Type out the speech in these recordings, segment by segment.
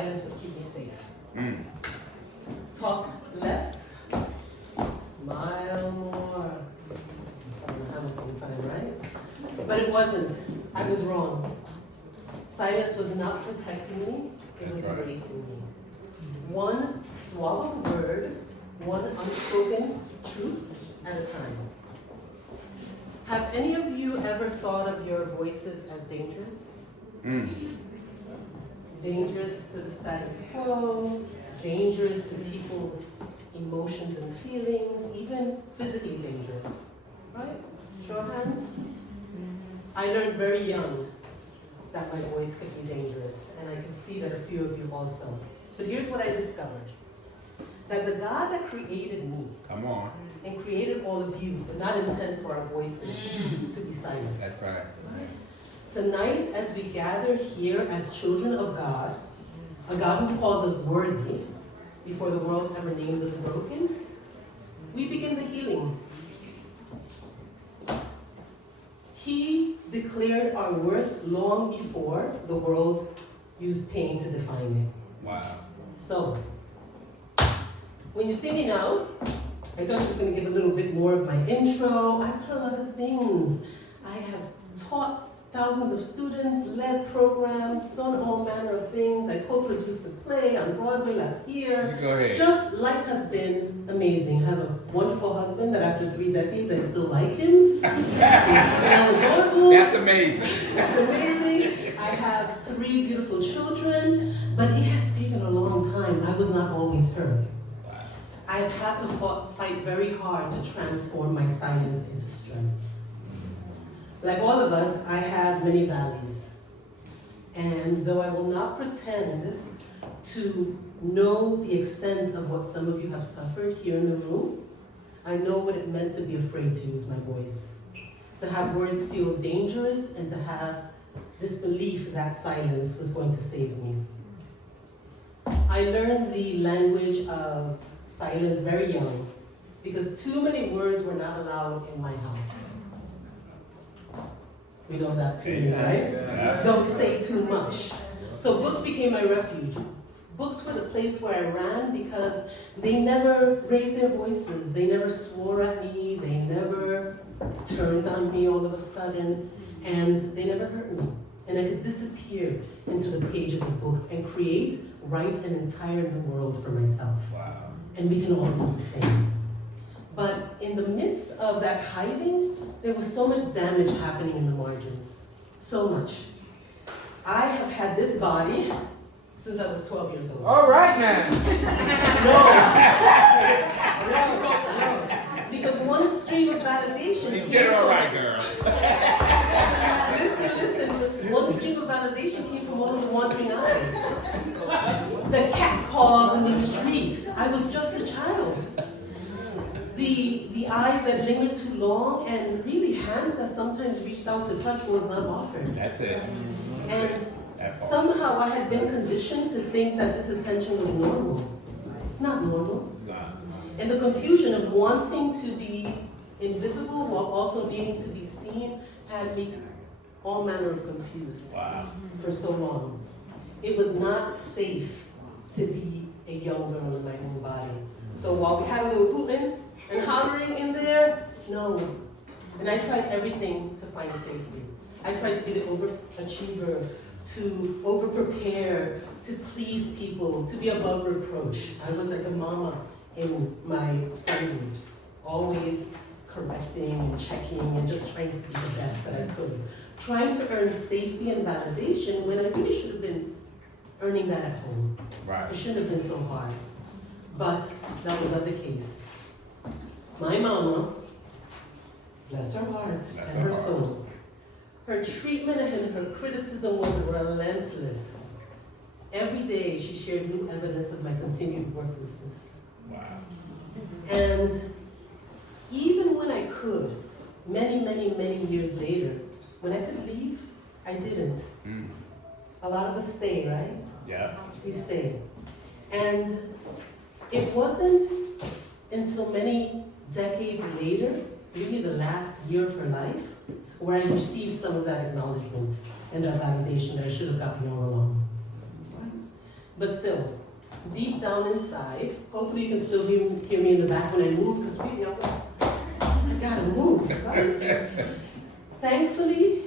silence would keep me safe. Talk less, smile more. Hamilton fine, right? But it wasn't. I was wrong. Silence was not protecting me, it was erasing me. One swallowed word, one unspoken truth at a time. Have any of you ever thought of your voices as dangerous? Dangerous to the status quo, dangerous to people's emotions and feelings, even physically dangerous, right? Show of hands. I learned very young that my voice could be dangerous, and I can see that a few of you also. But here's what I discovered. That the God that created me and created all of you did not intend for our voices to be silent. That's right. Tonight, as we gather here as children of God, a God who calls us worthy before the world ever named us broken, we begin the healing. He declared our worth long before the world used pain to define it. Wow. So, when you see me now, I thought I was going to give a little bit more of my intro. I've done a lot of things. I have taught thousands of students, led programs, done all manner of things. I co-produced a play on Broadway last year. Go ahead. Just life has been amazing. I have a wonderful husband that after 3 decades, I still like him. He's still adorable. That's amazing. That's amazing. I have 3 beautiful children, but it has taken a long time. I was not always heard. Wow. I've had to fight very hard to transform my silence into strength. Like all of us, I have many valleys. And though I will not pretend to know the extent of what some of you have suffered here in the room, I know what it meant to be afraid to use my voice. To have words feel dangerous and to have this belief that silence was going to save me. I learned the language of silence very young because too many words were not allowed in my house. We know that feeling, right? Yeah. Don't say too much. So books became my refuge. Books were the place where I ran because they never raised their voices. They never swore at me. They never turned on me all of a sudden. And they never hurt me. And I could disappear into the pages of books and write an entire new world for myself. Wow. And we can all do the same. But in the midst of that hiding, there was so much damage happening in the margins. So much. I have had this body since I was 12 years old. All right, man. No. Because one stream of validation. Get it all right, girl. Listen. This one stream of validation came from all of the wandering eyes. The cat calls in the street. I was just a child. The eyes that lingered too long, and really hands that sometimes reached out to touch was not offered. That's it. And somehow I had been conditioned to think that this attention was normal. It's not normal. And the confusion of wanting to be invisible while also needing to be seen had me all manner of confused for so long. It was not safe to be a young girl in my own body. So while we had a little hooting and hollering in there, no. And I tried everything to find safety. I tried to be the overachiever, to over-prepare, to please people, to be above reproach. I was like a mama in my friend groups, always correcting and checking and just trying to be the best that I could. Trying to earn safety and validation when I really should have been earning that at home. Right. It shouldn't have been so hard. But that was not the case. My mama, bless her heart and her soul, her treatment and her criticism was relentless. Every day she shared new evidence of my continued worthlessness. Wow. And even when I could, many years later, when I could leave, I didn't. A lot of us stay, right? Yeah. We stay. And it wasn't until many decades later, really the last year of her life, where I received some of that acknowledgement and that validation that I should have gotten all along. But still, deep down inside, hopefully you can still hear me in the back when I move, because really I gotta move, right? Thankfully,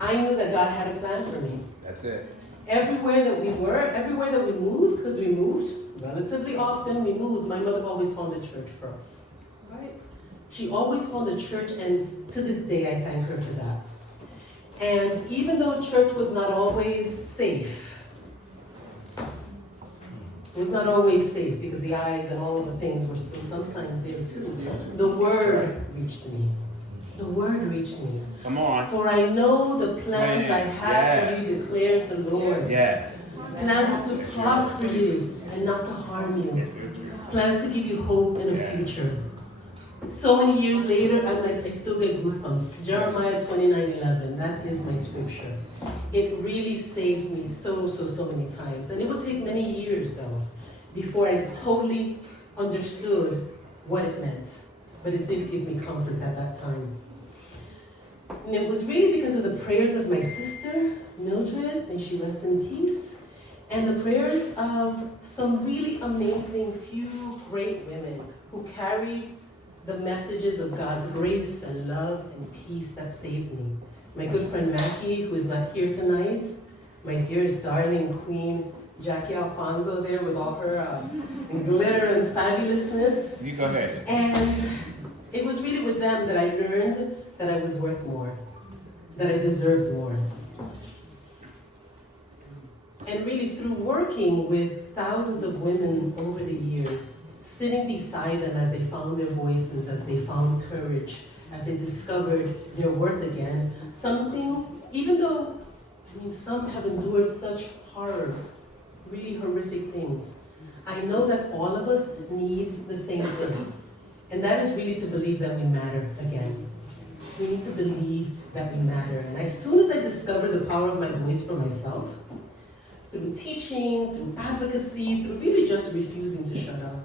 I knew that God had a plan for me. That's it. Everywhere that we were, everywhere that we moved, because we moved relatively often, we moved, my mother always found a church for us, right? She always found a church, and to this day I thank her for that. And even though church was not always safe, it was not always safe because the eyes and all of the things were still sometimes there too. The word reached me. The word reached me. Come on. For I know the plans I have for you, declares the Lord. Yes. Plans to prosper you and not to harm you. Plans to give you hope in a future. So many years later, I still get goosebumps. Jeremiah 29:11, that is my scripture. It really saved me so many times. And it would take many years, though, before I totally understood what it meant. But it did give me comfort at that time. And it was really because of the prayers of my sister, Mildred, may she rest in peace, and the prayers of some really amazing few great women who carried the messages of God's grace and love and peace that saved me. My good friend Mackie, who is not here tonight, my dearest darling queen, Jackie Alfonso there with all her glitter and fabulousness. You go ahead. And it was really with them that I learned that I was worth more, that I deserved more. And really through working with thousands of women over the years, sitting beside them as they found their voices, as they found courage, as they discovered their worth again, something, even though, some have endured such horrors, really horrific things, I know that all of us need the same thing. And that is really to believe that we matter again. We need to believe that we matter. And as soon as I discovered the power of my voice for myself, through teaching, through advocacy, through really just refusing to shut up,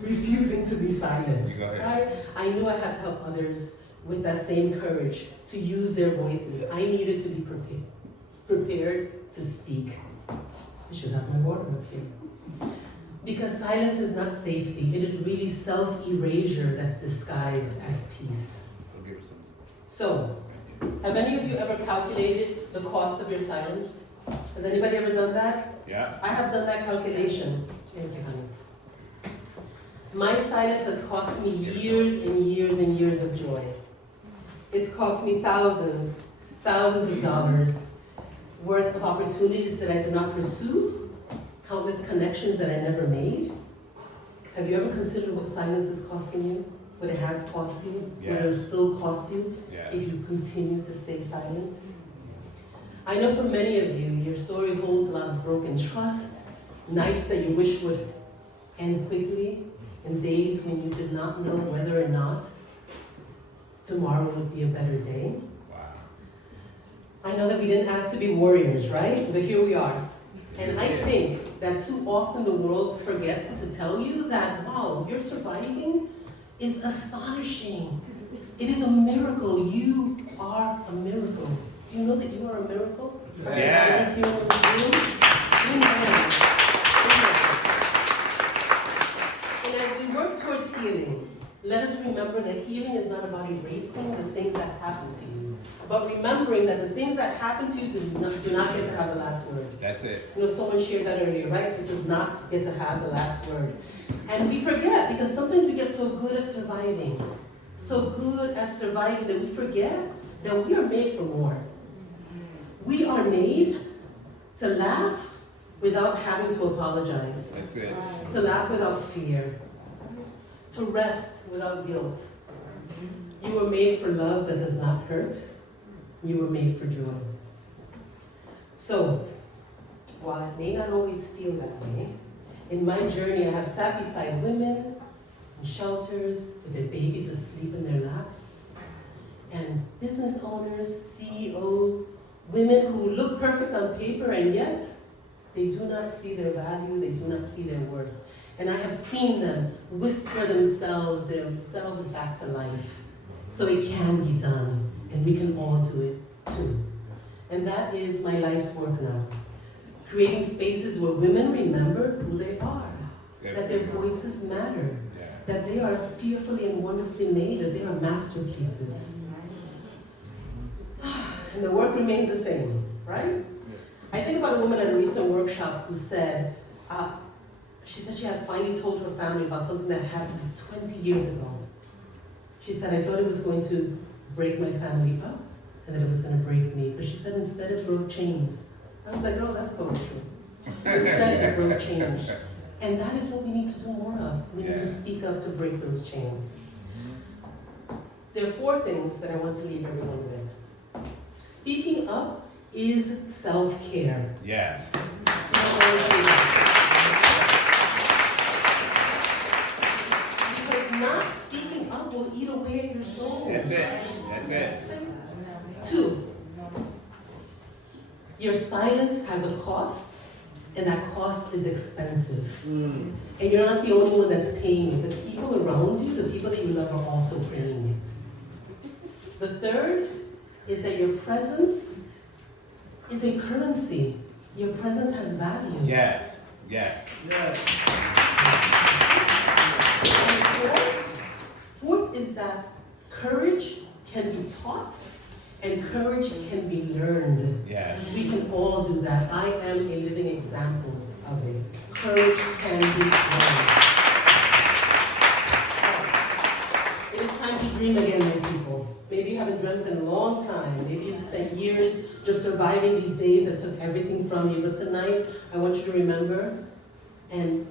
refusing to be silent, right? I knew I had to help others with that same courage to use their voices. I needed to be prepared to speak. I should have my water up here. Because silence is not safety, it is really self-erasure that's disguised as peace. So, have any of you ever calculated the cost of your silence? Has anybody ever done that? Yeah. I have done that calculation. Thank you, honey. My silence has cost me years and years and years of joy. It's cost me thousands of dollars worth of opportunities that I did not pursue, countless connections that I never made. Have you ever considered what silence is costing you? What it has cost you? Yes. What it will still cost you Yes. if you continue to stay silent? I know for many of you, your story holds a lot of broken trust, nights that you wish would end quickly, and days when you did not know whether or not tomorrow would be a better day. Wow. I know that we didn't ask to be warriors, right? But here we are. And I think that too often the world forgets to tell you that, wow, you're surviving is astonishing. It is a miracle. You are a miracle. Do you know that you are a miracle? Yeah. And as we work towards healing, let us remember that healing is not about erasing the things that happen to you, but remembering that the things that happen to you do not get to have the last word. That's it. You know, someone shared that earlier, right? It does not get to have the last word. And we forget, because sometimes we get so good at surviving, that we forget that we are made for more. We are made to laugh without having to apologize. That's it. To laugh without fear. To rest without guilt. You were made for love that does not hurt. You were made for joy. So, while it may not always feel that way, in my journey I have sat beside women in shelters with their babies asleep in their laps, and business owners, CEOs, women who look perfect on paper and yet they do not see their value, they do not see their worth. And I have seen them whisper themselves back to life. So it can be done, and we can all do it too. And that is my life's work now. creating spaces where women remember who they are, that their voices matter, that they are fearfully and wonderfully made, that they are masterpieces. And the work remains the same, right? I think about a woman at a recent workshop who said, she said she had finally told her family about something that happened 20 years ago. She said, I thought it was going to break my family up, and that it was going to break me. But she said, instead it broke chains. I was like, oh, that's poetry. Instead it broke change. And that is what we need to do more of. We need to speak up to break those chains. There are 4 things that I want to leave everyone with. Speaking up is self-care. Yeah. Because not speaking up will eat away at your soul. That's it. That's it. 2, your silence has a cost, and that cost is expensive. And you're not the only one that's paying it. The people around you, the people that you love are also paying it. The 3rd is that your presence is a currency. Your presence has value. Yeah. Yeah. And 4th is that courage can be taught and courage can be learned. Yeah. We can all do that. I am a living example of it. Courage can be learned. It is time to dream again, my people. Maybe you haven't dreamt in a long time. Maybe you spent years just surviving these days that took everything from you. But tonight, I want you to remember, and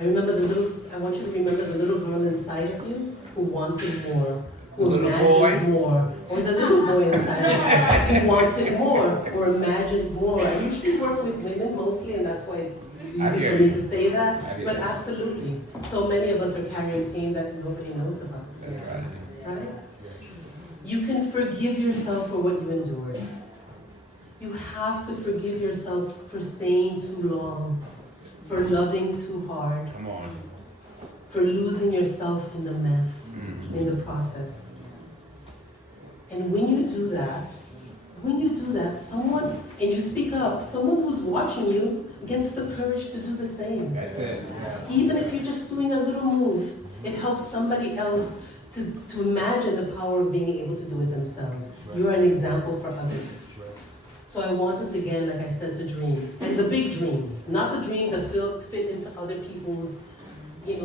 I want you to remember the little girl inside of you who wanted more, who imagined more, or the little boy inside of you who wanted more or imagined more. I usually work with women mostly, and that's why it's easy for me to say that. But absolutely, so many of us are carrying pain that nobody knows about. That's right? You can forgive yourself for what you endured. You have to forgive yourself for staying too long, for loving too hard, Come on. for losing yourself in the mess, in the process. And when you do that, someone, and you speak up, someone who's watching you gets the courage to do the same. That's it. Even if you're just doing a little move, it helps somebody else to imagine the power of being able to do it themselves. You're an example for others. So I want us again, like I said, to dream. And the big dreams, not the dreams that fit into other people's,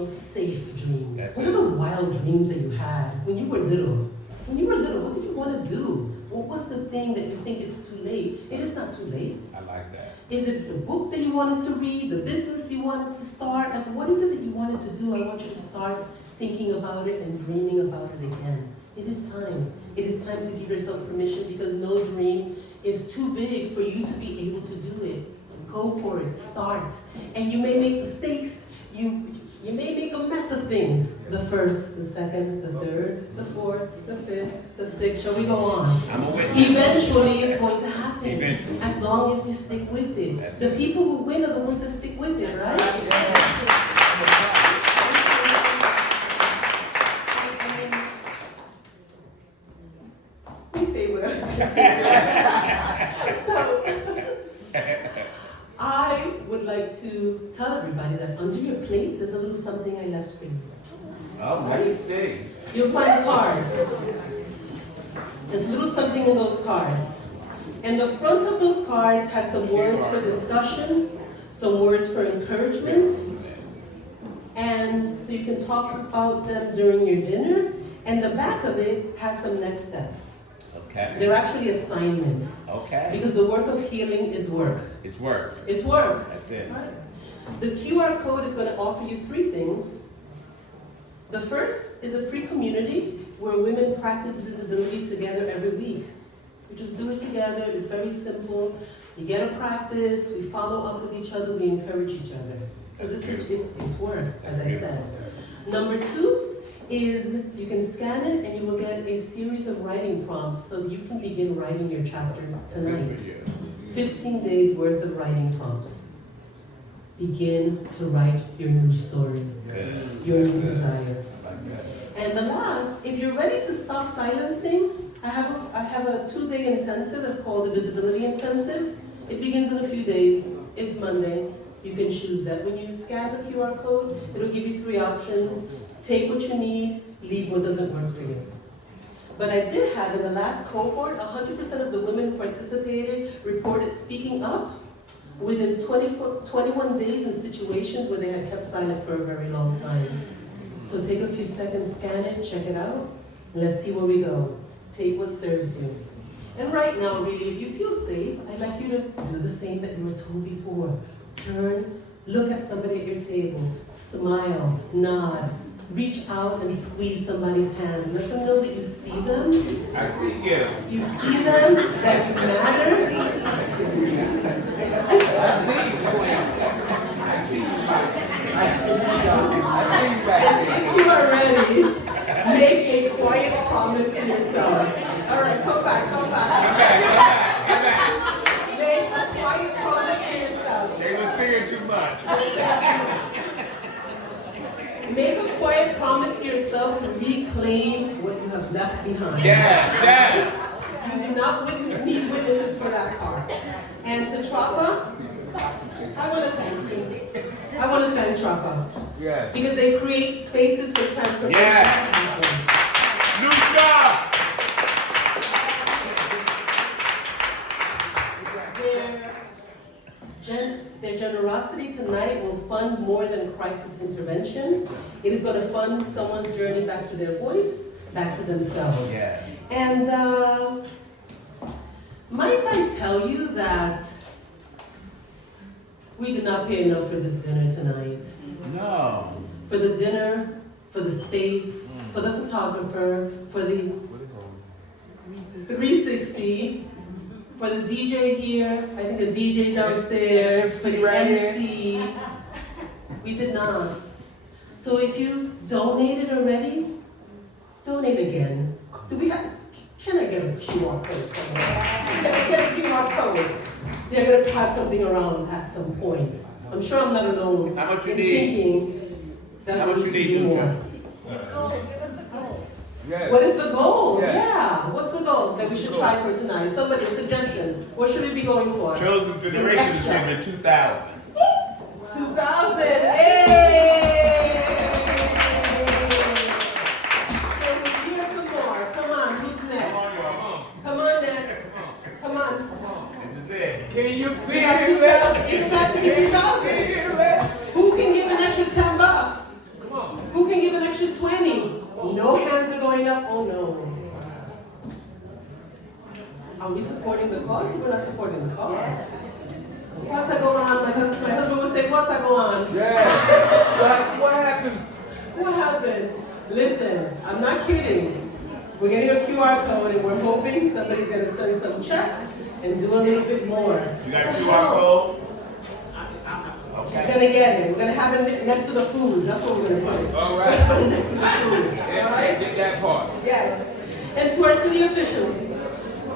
safe dreams. What are the wild dreams that you had when you were little? When you were little, what did you want to do? What was the thing that you think it's too late? It is not too late. I like that. Is it the book that you wanted to read, the business you wanted to start? Like, what is it that you wanted to do? I want you to start thinking about it and dreaming about it again. It is time. It is time to give yourself permission, because no dream is too big for you to be able to do it. Go for it. Start. And you may make mistakes. You may make a mess of things. The first, the second, the third, the fourth, the fifth, the sixth. Shall we go on? I'm a witness. Eventually, it's going to happen. Eventually. As long as you stick with it. That's The people who win are the ones that stick with it, right? We say whatever we say. So, I would like to tell everybody that under your plates there's a little something I left for you. Oh, let me see. You'll find cards. There's a little something in those cards. And the front of those cards has some words for discussion, some words for encouragement, and so you can talk about them during your dinner. And the back of it has some next steps. Okay. They're actually assignments. Okay. Because the work of healing is work. It's work. It's work. That's it. Right. The QR code is going to offer you 3 things. The first is a free community where women practice visibility together every week. We just do it together. It's very simple. You get a practice. We follow up with each other. We encourage each other. Because it's work, as I said. Number 2 is you can scan it and you will get a series of writing prompts so you can begin writing your chapter tonight. 15 days worth of writing prompts. Begin to write your new story, your new desire. And the last, if you're ready to stop silencing, I have a 2-day intensive that's called the Visibility Intensives. It begins in a few days. it's Monday. You can choose that. When you scan the QR code, it'll give you 3 options. Take what you need, leave what doesn't work for you. But I did have, in the last cohort, 100% of the women who participated reported speaking up within 21 days in situations where they had kept silent for a very long time. So take a few seconds, scan it, check it out, and let's see where we go. Take what serves you. And right now, really, if you feel safe, I'd like you to do the same that you were told before. Turn, look at somebody at your table, smile, nod, reach out and squeeze somebody's hand. Let them know that you see them. I see you. You see them, that you matter. And if you are ready, make a quiet promise to yourself. All right, come back. Make a quiet promise to yourself. They were singing too much. Make a quiet promise to yourself to reclaim what you have left behind. Yes. You do not need witnesses for that part. And to T.R.A.P.A, I want to thank you. I want to thank T.R.A.P.A. Yes. Because they create spaces for transformation. Yes. New job. Their generosity tonight will fund more than crisis intervention. It is going to fund someone's journey back to their voice, back to themselves. Yeah. And might I tell you that we did not pay enough for this dinner tonight. No. For the dinner, for the space, for the photographer, for the 360, for the DJ here, I think the DJ downstairs, for the MC. We did not. So if you donated already, donate again. Can I get a QR code somewhere? Can I get a QR code? They're going to pass something around at some point. I'm sure I'm not alone How much you in need? thinking that How we much need you to need, do Lucha? more. Give us the goal. Yes. What is the goal? Yes. Yeah. What's the goal that we should try for tonight? Somebody, a suggestion. What should we be going for? Chosen generation is giving 2,000. 2,000. Hey! So here's some more. Come on. Who's next? Come on next. Come on. This is it. Can you We got 2,000. It doesn't have to be 2,000. Who can give an extra $10? Come on. Who can give an extra 20? No hands are going up. Oh no. Are we supporting the cause or we're not supporting the cause? Yes. What's I go on? My husband will say, what's I go on? Yeah. What happened? What happened? Listen, I'm not kidding. We're getting a QR code and we're hoping somebody's going to send some checks and do a little bit more. You got to QR help. code? He's Okay. going to get it. We're going to have it next to the food. That's what we're going to put it. All right. Next to the food. All right? Get that part. Yes. And to our city officials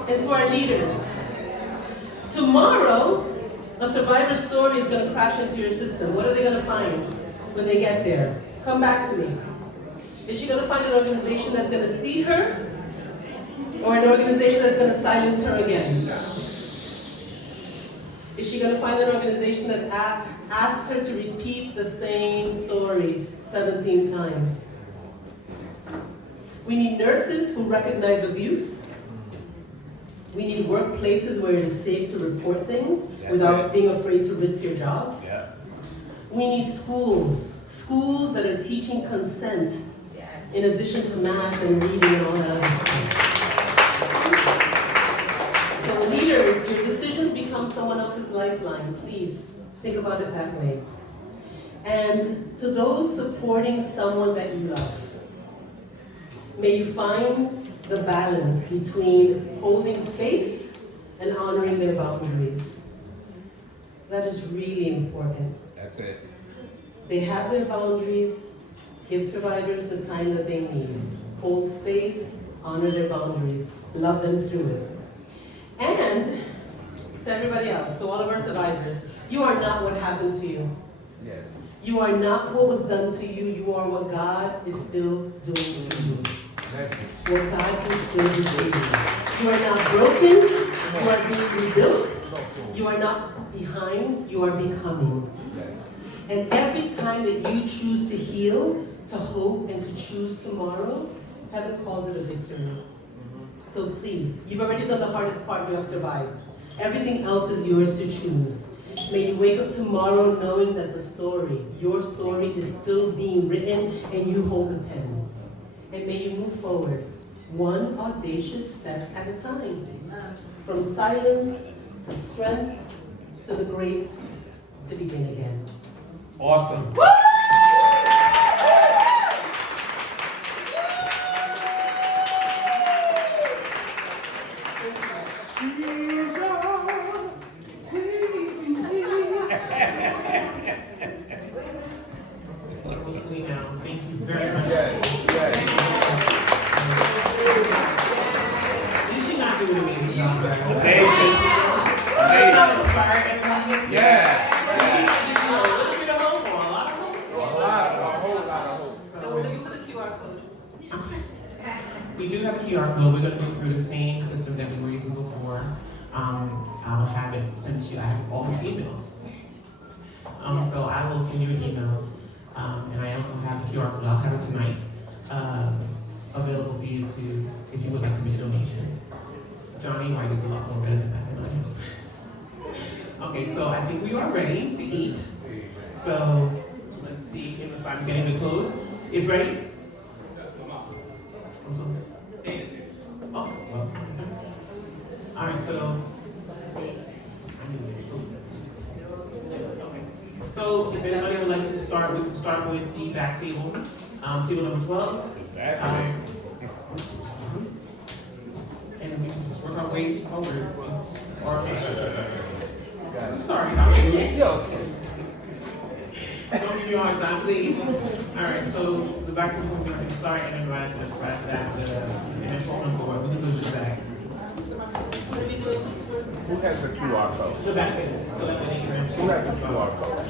and to our leaders. Tomorrow, a survivor story is going to crash into your system. What are they going to find when they get there? Come back to me. Is she going to find an organization that's going to see her? Or an organization that's going to silence her again? Is she going to find an organization that asks her to repeat the same story 17 times? We need nurses who recognize abuse. We need workplaces where it is safe to report things without being afraid to risk your jobs. Yeah. We need schools that are teaching consent in addition to math and reading and all that other stuff. So leaders, your decisions become someone else's lifeline. Please think about it that way. And to those supporting someone that you love, may you find the balance between holding space and honoring their boundaries. That is really important. That's it. They have their boundaries. Give survivors the time that they need. Hold space, honor their boundaries, love them through it. And to everybody else, to all of our survivors, you are not what happened to you. Yes. You are not what was done to you. You are what God is still doing to you. That's it. What God can still do for you. You are not broken. You are being rebuilt. You are not behind, you are becoming. And every time that you choose to heal, to hope, and to choose tomorrow, heaven calls it a victory. So please, you've already done the hardest part, you have survived. Everything else is yours to choose. May you wake up tomorrow knowing that the story, your story, is still being written and you hold the pen. And may you move forward, one audacious step at a time. From silence to strength to the grace to begin again. Awesome. Now, thank you very much. Did she not do an amazing job? Amazing. Yeah. A little bit of hope or a lot of hope? A whole lot of hope. So we're looking for the QR code. We do have a QR code. We're going to go through the same system that we were using before. I'll have it sent to you. I have all your emails. So I will send you an email. And I also have the QR code. I'll have it tonight available for you to, if you would like to make a donation. Johnny White is a lot more better than that. Okay, so I think we are ready to eat. So let's see if I'm getting the code. It's ready? I'm sorry. Oh, well. All right, so. So if anybody would like to start, we can start with the back table. Table number 12. And we can just work our way forward. Or I'm sorry, don't give me a hard time, please. All right, so the back table is going to start, and then right after that, and then phone forward. We can do the back. Who has the QR code? The back table. So that way they can. Who has the QR code?